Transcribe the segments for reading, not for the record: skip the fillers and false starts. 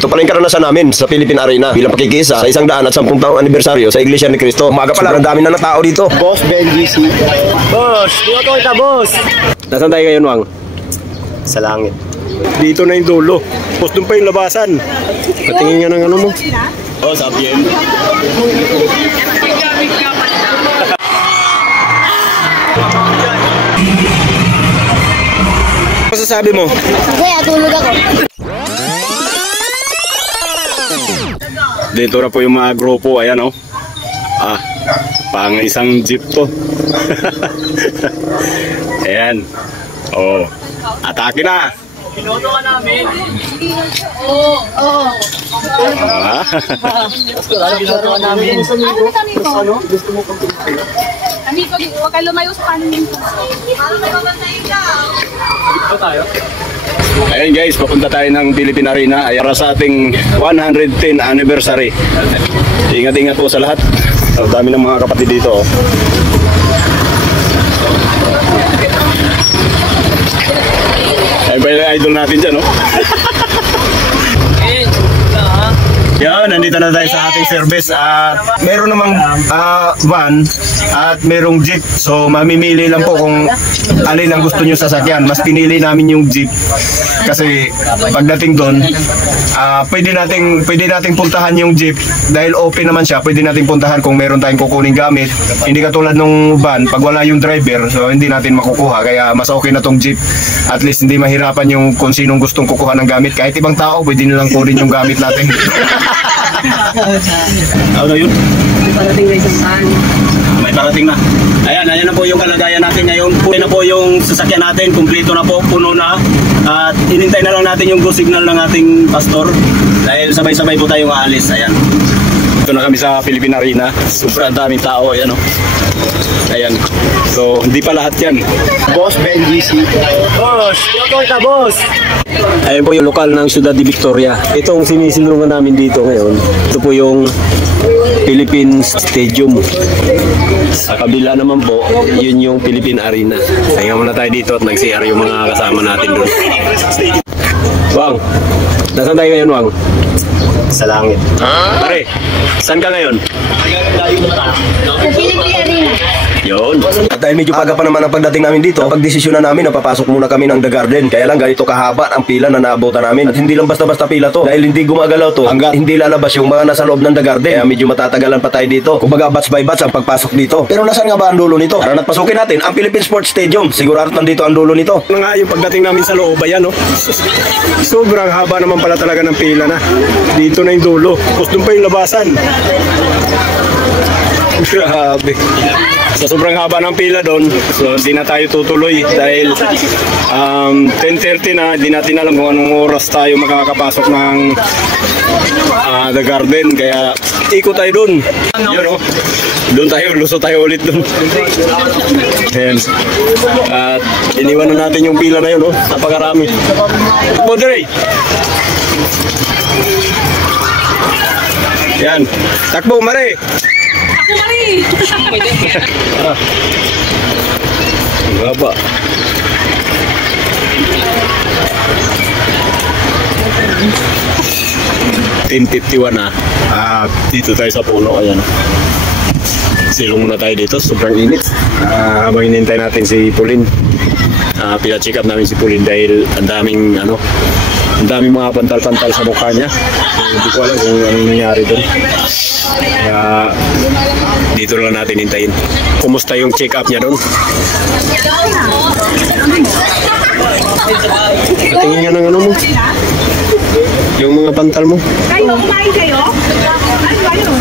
Ito pala yung karanasan namin sa Philippine Arena bilang pakikisa sa 110 taong anibersaryo sa Iglesia ni Cristo. Umaga pala, ang dami na tao dito. Boss Benji C. Boss, dito ko kita, boss. Nasaan tayo ngayon, Wang? Sa langit. Dito na yung dulo. Tapos doon pa yung labasan. Patingin nga ng ano mo. Oh, sabi yun. Masasabi mo? Kaya tulog ako. Dito na po yung mga grupo. Ayan, oh. Pang isang jeep to. Ayan. Oh. Atake na. Pinoto ka namin. Oo. Oo. Pinoto ka namin. Ano ka nito? Gusto mo kong pinipilo? Amigo, huwag kayo lumayo sa kanin nito. Ano may mabantayin ka? Ito tayo. Ayan guys, papunta tayo ng Philippine Arena para sa ating 110 anniversary. Ingat-ingat po sa lahat. Ang dami ng mga kapatid dito. Oh. Ay ba yung idol natin dyan, no? Yan, nandito na tayo sa ating service at meron namang van at merong jeep. So mamimili lang po kung alin ang gusto nyo sasakyan. Mas pinili namin yung jeep kasi pagdating doon pwede nating puntahan yung jeep dahil open naman siya. Pwede nating puntahan kung meron tayong kukuning gamit. Hindi katulad nung van, pag wala yung driver, so hindi natin makukuha. Kaya mas okay na tong jeep. At least hindi mahirapan yung kung sinong gustong kukuha ng gamit. Kahit ibang tao, pwede nilang kunin yung gamit natin. Ano yun? May parating na isang saan. May parating na. Ayan na po yung kalagayan natin ngayon. Puno na po yung sasakyan natin. Kumpleto na po, puno na. At inintay na lang natin yung go signal ng ating pastor. Dahil sabay-sabay po tayong aalis. Ayan. Ito na kami sa Philippine Arena. Sobrang daming tao. Ayan, oh. Ayan. So, hindi pa lahat yan. Boss Benji C. Boss, dito ko kita, boss. Ayan po yung lokal ng Ciudad de Victoria. Itong sinisilungan namin dito ngayon. Ito po yung Philippine Stadium. Sa kabila naman po, yun yung Philippine Arena. Kaya muna tayo dito at nag-CR yung mga kasama natin doon. Wang, nasaan tayo ngayon, Wang? Sa langit. Pare, saan ka ngayon? Sa Philippine Arena. Yun. At dahil medyo paga pa naman ang pagdating namin dito, pagdesisyon na namin na papasok muna kami ng The Garden. Kaya lang ganito kahaba ang pila na naabutan namin. At hindi lang basta-basta pila to. Dahil hindi gumagalaw to hanggang hindi lalabas yung mga nasa loob ng The Garden. Kaya medyo matatagalan pa tayo dito. Kumbaga batch by batch ang pagpasok dito. Pero nasaan nga ba ang dulo nito? Tara na't pasukin natin ang Philippine Sports Stadium. Sigurado nandito ang dulo nito. Ano nga yung pagdating namin sa loob, ayan, no? Sobrang haba naman pala talaga ng pila na. Dito na yung dulo. Tapos doon pa yung labasan. Grabe. So sobrang haba ng pila doon. So di na tayo tutuloy dahil 10:30 na, di natin alam kung anong oras tayo makakapasok ng The Garden. Kaya ikot tayo doon. Yun, oh. Doon tayo, lusot tayo ulit doon. Ayan. At iniwan na natin yung pila na yun, oh. Napakarami. Modere! Yan. Takbo, Mare! Baba. $10.51 na. Dito tayo sa puno. Ayan. Silong na tayo dito. Sobrang init. Habang hinintay natin si Pauline. Pina-check up namin si Pauline dahil ang daming mga pantal-pantal sa mukha niya. Hindi ko alam kung anong nangyari doon. Kaya dito lang natin hintayin. Kumusta yung check-up niya doon? Patingin nga ng ano mo. Yung mga pantal mo. Kayo, kumain kayo? Ano ba yun?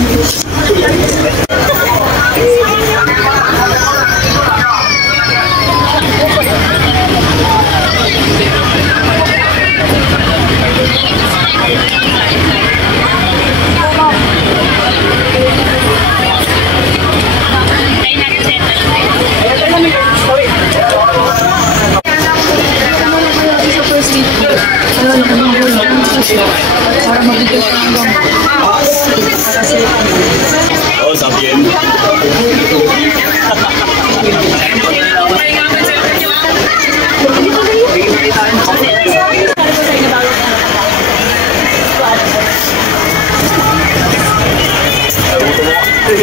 Oh, sabihin. Boss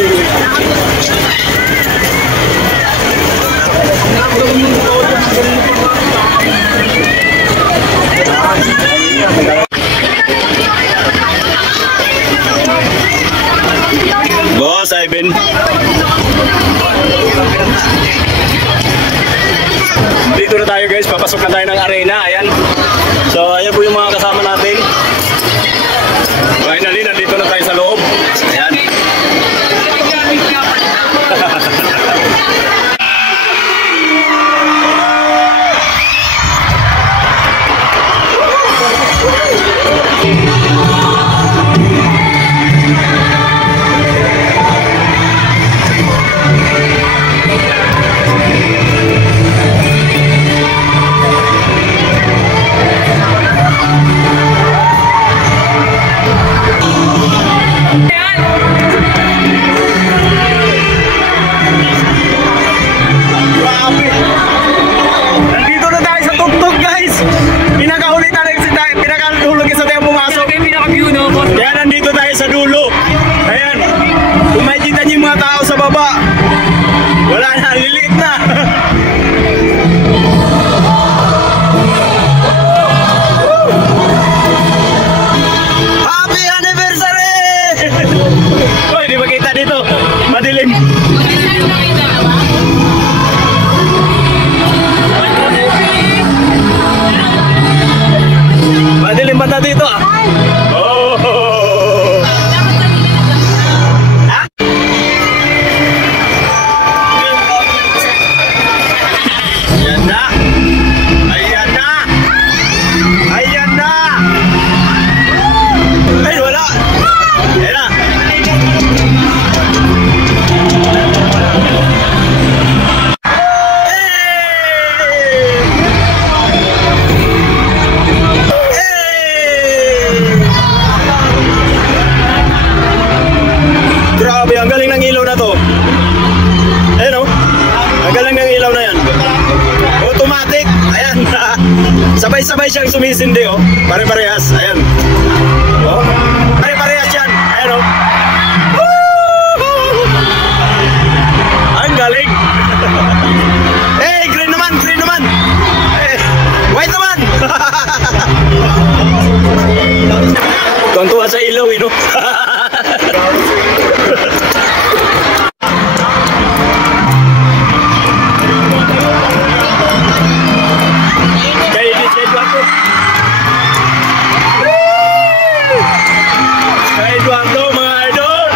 Ivan. Dito na tayo guys, papasok na tayo ng arena. Ayan. So ayan po yung mga kasama natin. Finally, nandito na tayo sa loob. Ayan. Nandito na tayo sa tuktok guys. Pinakahuli tayo sa tayo pumasok. Kaya nandito tayo sa dulo. Ayan. Kung makikita niyo yung mga tao sa baba, wala na, liliit na. Happy anniversary! Hoy, di makita dito. Madilim. Madilim banda dito ah. Oh. Ha? Ayan na. Ayan na. Ayan na. Ay, wala. Ayan na. Grabe, ang galing ng ilaw na to. Ayan o. Ang galing ng ilaw na yan. Automatic. Ayan. Sabay-sabay siyang sumisindi o. Pare-parehas. Ayan. O. Pare-parehas yan. Ayan o. Ang galing. Hey, green naman. Green naman. Hey, white naman. Tuwan-tuwa sa ilaw eh no. Kay Eduardo mga idol.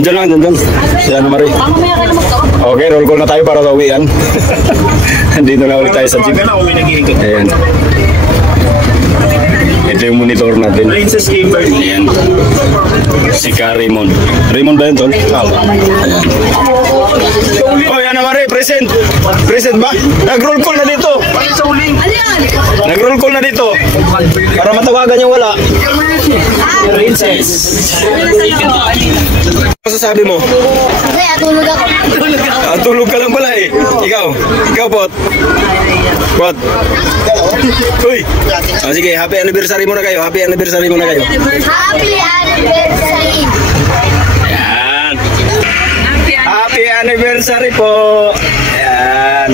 Andyan lang, andyan. Si Ana Marie. Mamaya ka na magkaroon. Okay, roll call na tayo para sa uwian. Dito na ulit tayo sa jeep. Ayan. Ito yung monitor natin. Princess Kimberly. Ayan. Si Ka Raymond. Raymond ba yun, Tol? Ayan. Oh, Ana Marie, present. Present ba? Nag-roll call na dito. Nag-roll call na dito. Para matawagan yung wala. Princess. Ano sasabi mo? Kaya tulog ako. Tulog ka lang pala eh. Ikaw, Pot. Pot. Uy. Sige, happy anniversary muna kayo. Happy anniversary muna kayo. Happy anniversary. Ayan. Happy anniversary po. Ayan.